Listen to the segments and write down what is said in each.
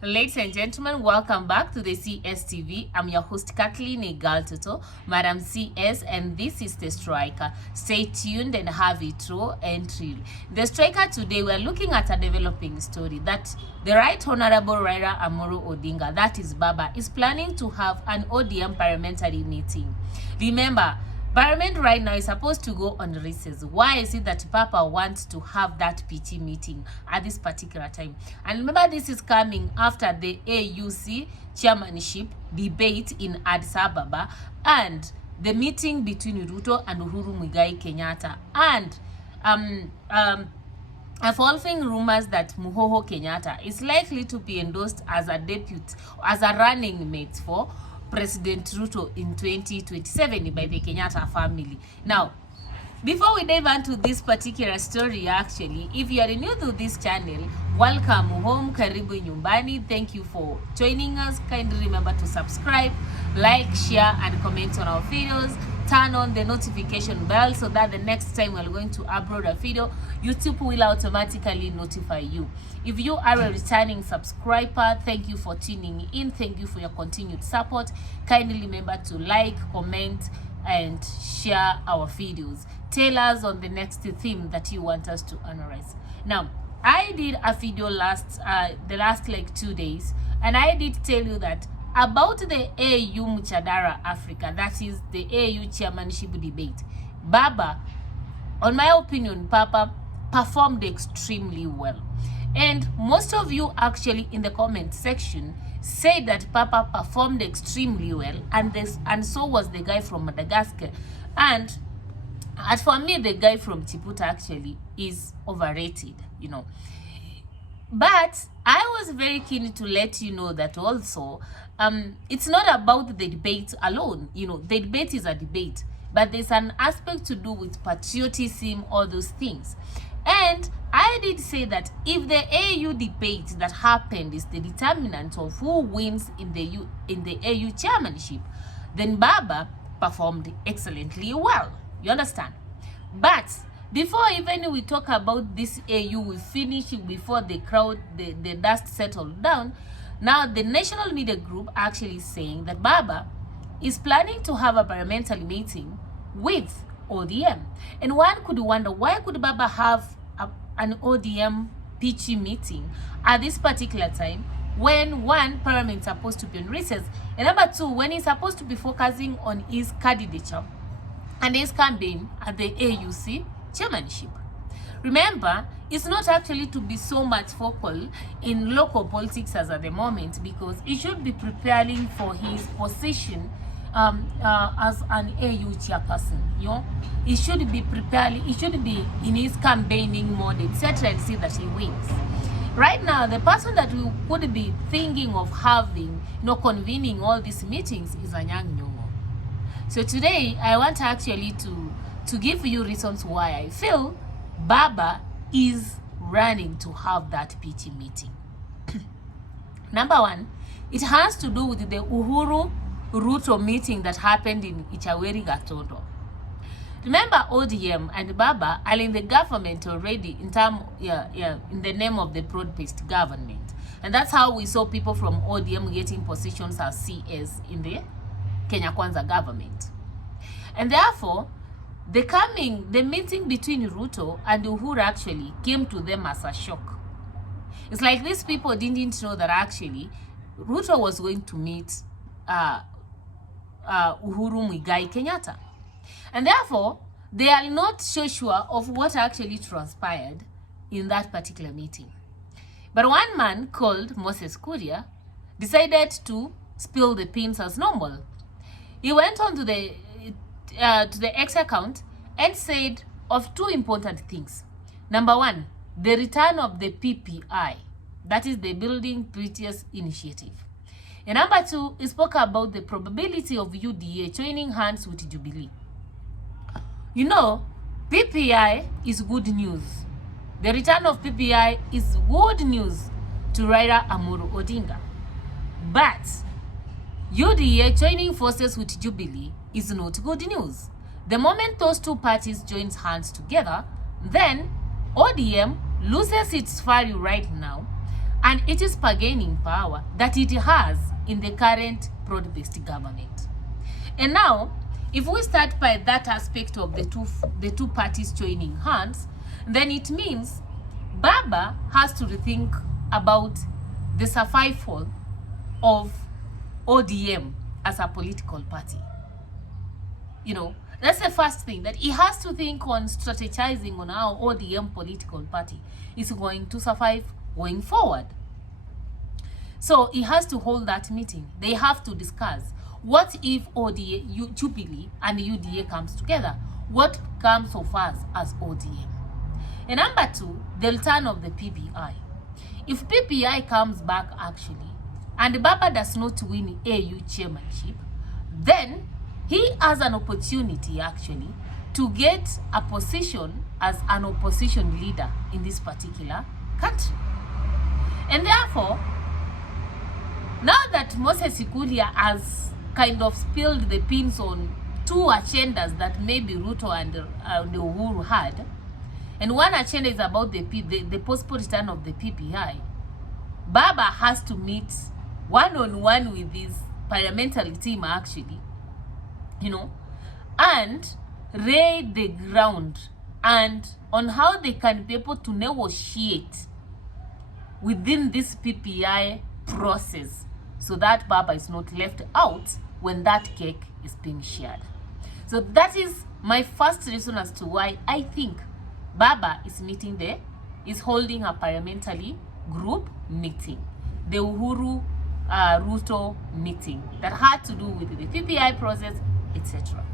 Ladies and gentlemen, welcome back to the CSTV. I'm your host Kathleen Igaltoto, Madam CS, and this is The Striker. Stay tuned and have it raw and real. The Striker today, we're looking at a developing story that the Right Honorable Raila Amolo Odinga, that is Baba, is planning to have an ODM parliamentary meeting. Remember, Parliament right now is supposed to go on recess. Why is it that Papa wants to have that PT meeting at this particular time? And remember, this is coming after the AUC chairmanship debate in Addis Ababa and the meeting between Ruto and Uhuru Muigai Kenyatta, and evolving rumors that Muhoho Kenyatta is likely to be endorsed as a deputy, as a running mate for President Ruto in 2027 by the Kenyatta family. Now, before we dive into this particular story, actually, if you are new to this channel, welcome home, karibu nyumbani. Thank you for joining us. Kindly remember to subscribe, like, share, and comment on our videos. Turn on the notification bell so that the next time we're going to upload a video, YouTube will automatically notify you. If you are a returning subscriber, thank you for tuning in. Thank you for your continued support. Kindly remember to like, comment, and share our videos. Tell us on the next theme that you want us to analyze. Now, I did a video the last like 2 days, and I did tell you that about the AU Mchadara Africa, that is the AU chairmanship debate. Baba, on my opinion, Papa performed extremely well. And most of you actually in the comment section said that Papa performed extremely well, and so was the guy from Madagascar. And as for me, the guy from Chiputa actually is overrated, you know. But I was very keen to let you know that also it's not about the debate alone. You know, the debate is a debate, but there's an aspect to do with patriotism, all those things. And I did say that if the AU debate that happened is the determinant of who wins in the AU chairmanship, then Baba performed excellently well. You understand? But before even we talk about this AU, we finish before the crowd, the dust settled down. Now the National Media Group actually saying that Baba is planning to have a parliamentary meeting with ODM. And one could wonder, why could Baba have an ODM PG meeting at this particular time when one, Parliament is supposed to be on recess, and number two, when he's supposed to be focusing on his candidature and his campaign at the AUC chairmanship. Remember, it's not actually to be so much focal in local politics as at the moment, because he should be preparing for his position as an AU chairperson. You know, he should be preparing, he should be in his campaigning mode, etc., and see that he wins. Right now, the person that we would be thinking of having, you know, convening all these meetings is Anyang' Nyong'o. So today, I want actually to give you reasons why I feel Baba is running to have that PT meeting. Number one, it has to do with the uhuruto meeting that happened in Ichaweri Gatondo. Remember, ODM and Baba are in the government already in the name of the broad-based government. And that's how we saw people from ODM getting positions as CS in the Kenya Kwanza government. And therefore, the meeting between Ruto and Uhuru actually came to them as a shock. It's like these people didn't know that actually Ruto was going to meet Uhuru Muigai Kenyatta. And therefore, they are not so sure of what actually transpired in that particular meeting. But one man called Moses Kuria decided to spill the beans as normal. He went on to the X account and said of two important things. Number one, the return of the PPI, that is the Building Bridges Initiative. And number two, he spoke about the probability of UDA joining hands with Jubilee. You know, PPI is good news. The return of PPI is good news to Raila Amolo Odinga. But UDA joining forces with Jubilee is not good news. The moment those two parties join hands together, then ODM loses its value right now, and it is bargaining power that it has in the current broad-based government. And now, if we start by that aspect of the two parties joining hands, then it means Baba has to rethink about the survival of ODM as a political party. You know, that's the first thing, that he has to think on strategizing on how ODM political party is going to survive going forward. So he has to hold that meeting. They have to discuss, what if Jubilee and UDA comes together? What comes of us as ODM? And number two, the return of the PPI. If PPI comes back actually, and Baba does not win AU chairmanship, then he has an opportunity actually to get a position as an opposition leader in this particular country. And therefore, now that Moses Kuria has kind of spilled the beans on two agendas that maybe Ruto and Uhuru had, and one agenda is about the possible return of the PPI, Baba has to meet one-on-one with his parliamentary team actually, you know, and lay the ground and on how they can be able to negotiate within this PPI process, so that Baba is not left out when that cake is being shared. So that is my first reason as to why I think Baba is holding a parliamentary group meeting, the Uhuru Ruto meeting that had to do with the PPI process, etc.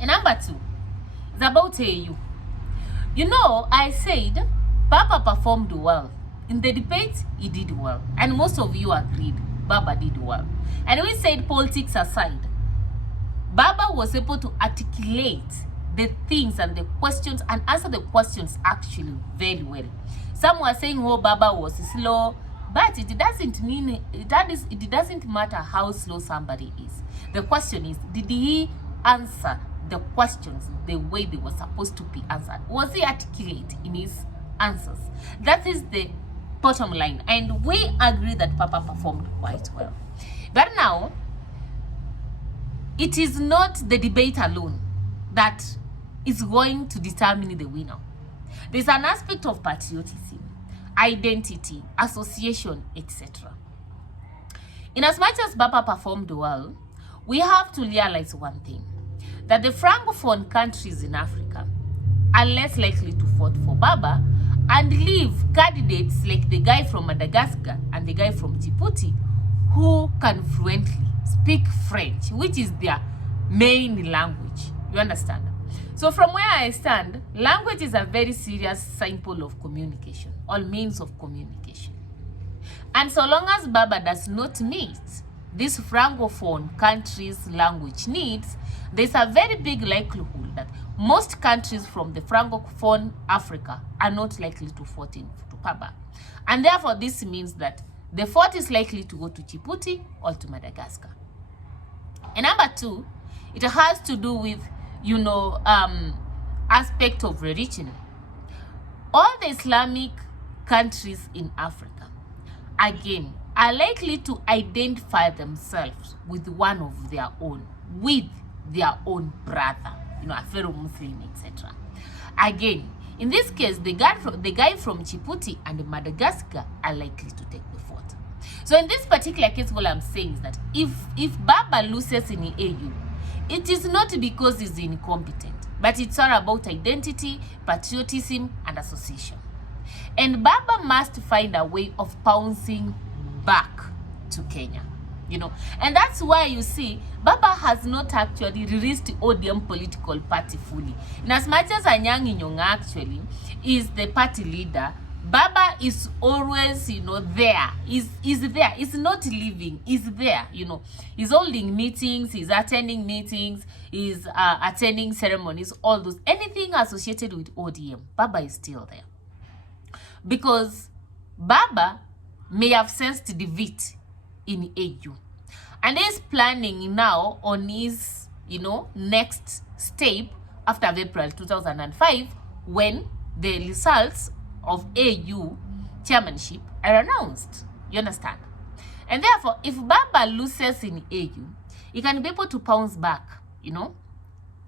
And number two is about AU. You know, I said Baba performed well. In the debate, he did well. And most of you agreed Baba did well. And we said, politics aside, Baba was able to articulate the things and the questions and answer the questions actually very well. Some were saying, oh, Baba was slow, but it doesn't mean, it doesn't matter how slow somebody is. The question is, did he answer the questions the way they were supposed to be answered? Was he articulate in his answers? That is the bottom line, and we agree that Papa performed quite well. But now, it is not the debate alone that is going to determine the winner. There's an aspect of patriotism, identity, association, etc. In as much as Baba performed well, we have to realize one thing, that the Francophone countries in Africa are less likely to vote for Baba and leave candidates like the guy from Madagascar and the guy from Djibouti who can fluently speak French, which is their main language. You understand? So from where I stand, language is a very serious symbol of communication, or means of communication. And so long as Baba does not meet this Francophone country's language needs, there's a very big likelihood that most countries from the Francophone Africa are not likely to vote in to Baba. And therefore, this means that the vote is likely to go to Djibouti or to Madagascar. And number two, it has to do with, you know, aspect of religion. All the Islamic countries in Africa, again, are likely to identify themselves with one of their own, with their own brother, you know, a fellow Muslim, etc. Again, in this case, the guy from Djibouti and Madagascar are likely to take the vote. So in this particular case, what I'm saying is that if Baba loses in the AU, it is not because he's incompetent, but it's all about identity, patriotism, and association. And Baba must find a way of bouncing back to Kenya, you know. And that's why you see Baba has not actually released ODM political party fully. In as much as Anyang' Nyong'o actually is the party leader, Baba is always, you know, there. Is there. He's not leaving. He's there, you know. He's holding meetings. He's attending meetings. He's attending ceremonies. All those. Anything associated with ODM, Baba is still there. Because Baba may have sensed defeat in AU. And he's planning now on his, you know, next step after April 2005, when the results of AU chairmanship are announced. You understand? And therefore, if Baba loses in AU, he can be able to bounce back, you know,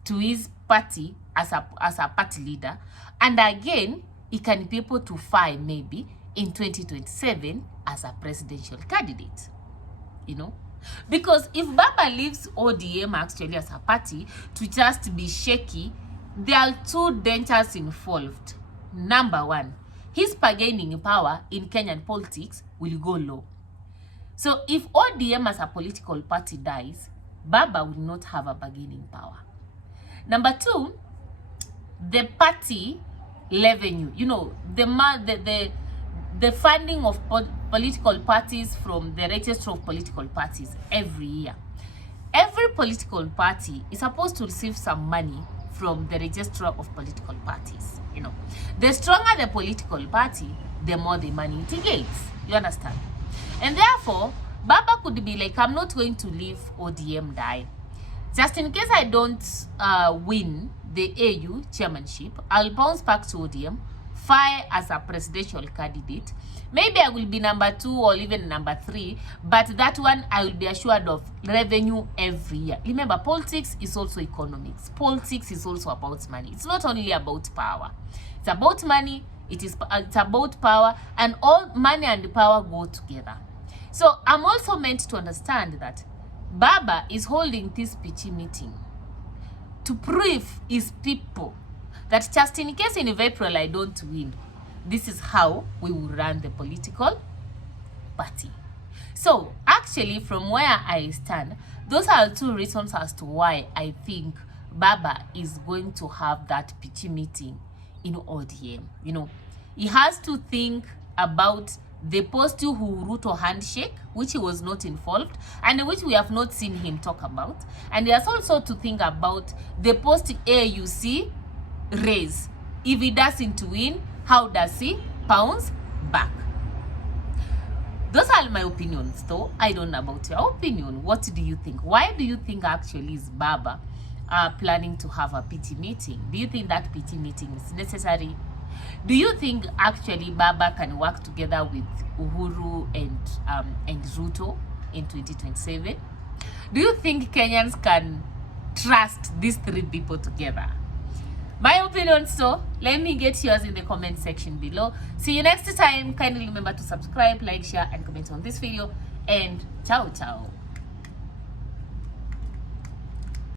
to his party as a party leader. And again, he can be able to fight maybe in 2027 as a presidential candidate, you know. Because if Baba leaves ODM actually as a party to just be shaky, there are two dangers involved. Number one, his bargaining power in Kenyan politics will go low. So if ODM as a political party dies, Baba will not have a bargaining power. Number two, the party revenue, you know, the funding of political parties from the register of political parties every year. Every political party is supposed to receive some money from the register of political parties, you know. The stronger the political party, the more the money it gets. You understand? And therefore, Baba could be like, I'm not going to leave ODM die. Just in case I don't win the AU chairmanship, I'll bounce back to ODM, fight as a presidential candidate. Maybe I will be number 2 or even number 3, but that one I will be assured of revenue every year. Remember, politics is also economics. Politics is also about money. It's not only about power. It's about money, it's about power, and all money and power go together. So I'm also meant to understand that Baba is holding this PG meeting to prove his people that just in case in April I don't win, this is how we will run the political party. So actually, from where I stand, those are 2 reasons as to why I think Baba is going to have that PG meeting in ODM. You know, he has to think about the post-uhuruto handshake, which he was not involved, and which we have not seen him talk about. And he has also to think about the post-AUC race. If he doesn't win, how does he bounce back? Those are my opinions, though. I don't know about your opinion. What do you think? Why do you think actually is Baba planning to have a PT meeting? Do you think that PT meeting is necessary? Do you think actually Baba can work together with Uhuru and Ruto in 2027? Do you think Kenyans can trust these 3 people together? My opinion, so let me get yours in the comment section below. See you next time. Kindly remember to subscribe, like, share, and comment on this video. And ciao, ciao.